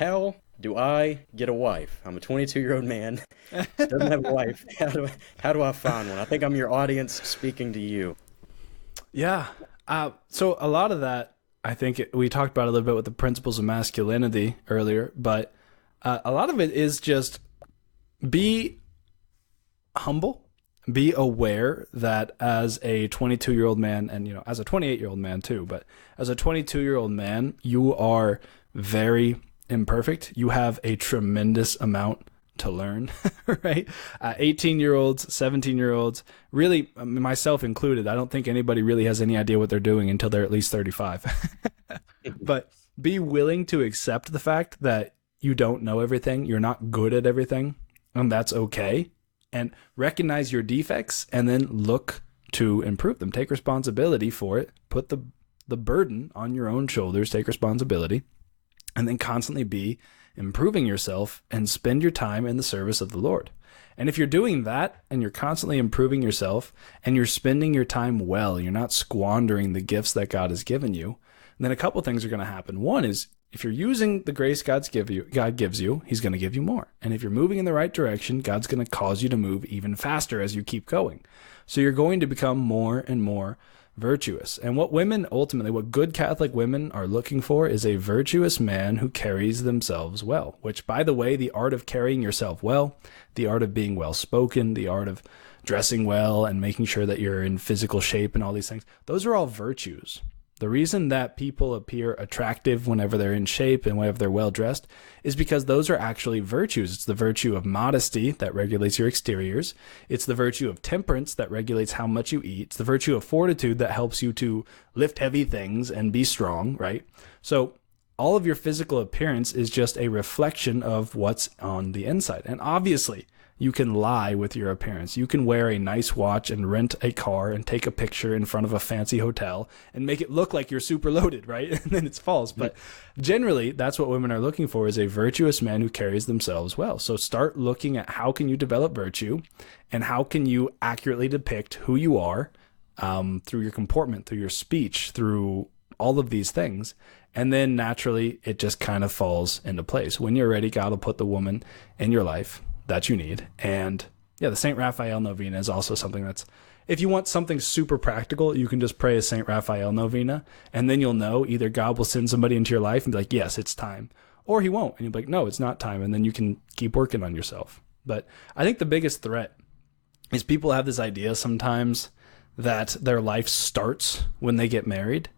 how do I get a wife? I'm a 22-year-old man, doesn't have a wife. How do I find one? I think I'm your audience speaking to you. Yeah. So a lot of that, I think we talked about a little bit with the principles of masculinity earlier, but a lot of it is just be humble, be aware that as a 22-year-old man, and as a 28-year-old man too, but as a 22-year-old man, you are very imperfect. You have a tremendous amount to learn, right? 18-year-olds, 17-year-olds, really, myself included, I don't think anybody really has any idea what they're doing until they're at least 35. But be willing to accept the fact that you don't know everything, you're not good at everything, and that's okay. And recognize your defects and then look to improve them. Take responsibility for it. Put the burden on your own shoulders. Take responsibility. And then constantly be improving yourself and spend your time in the service of the Lord. And if you're doing that and you're constantly improving yourself and you're spending your time well, you're not squandering the gifts that God has given you, then a couple things are going to happen. One is, if you're using the grace God gives you, he's going to give you more. And if you're moving in the right direction, God's going to cause you to move even faster as you keep going. So you're going to become more and more virtuous. And what good Catholic women are looking for is a virtuous man who carries themselves well, which, by the way, the art of carrying yourself well, the art of being well spoken, the art of dressing well and making sure that you're in physical shape and all these things, those are all virtues. The reason that people appear attractive whenever they're in shape and whenever they're well dressed is because those are actually virtues. It's the virtue of modesty that regulates your exteriors. It's the virtue of temperance that regulates how much you eat. It's the virtue of fortitude that helps you to lift heavy things and be strong, right? So all of your physical appearance is just a reflection of what's on the inside. And obviously, you can lie with your appearance. You can wear a nice watch and rent a car and take a picture in front of a fancy hotel and make it look like you're super loaded, right? And then it's false. But generally, that's what women are looking for, is a virtuous man who carries themselves well. So start looking at how can you develop virtue and how can you accurately depict who you are through your comportment, through your speech, through all of these things. And then naturally, it just kind of falls into place. When you're ready, God will put the woman in your life that you need. And yeah, the St. Raphael novena is also something that's, if you want something super practical, you can just pray a St. Raphael novena, and then you'll know either God will send somebody into your life and be like, yes, it's time, or he won't. And you'll be like, no, it's not time. And then you can keep working on yourself. But I think the biggest threat is people have this idea sometimes that their life starts when they get married.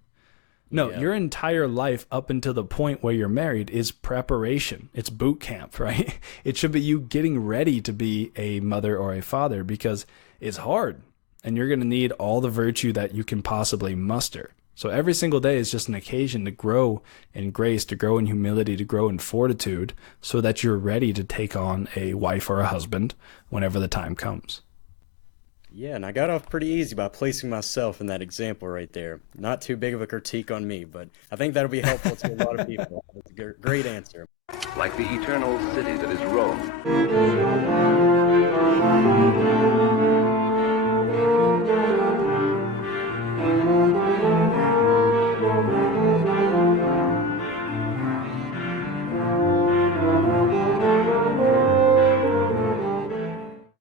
No, Yeah. Your entire life up until the point where you're married is preparation. It's boot camp, right? It should be you getting ready to be a mother or a father, because it's hard and you're going to need all the virtue that you can possibly muster. So every single day is just an occasion to grow in grace, to grow in humility, to grow in fortitude, so that you're ready to take on a wife or a husband whenever the time comes. Yeah, and I got off pretty easy by placing myself in that example right there. Not too big of a critique on me, but I think that'll be helpful to a lot of people. That's a great answer. Like the eternal city that is Rome.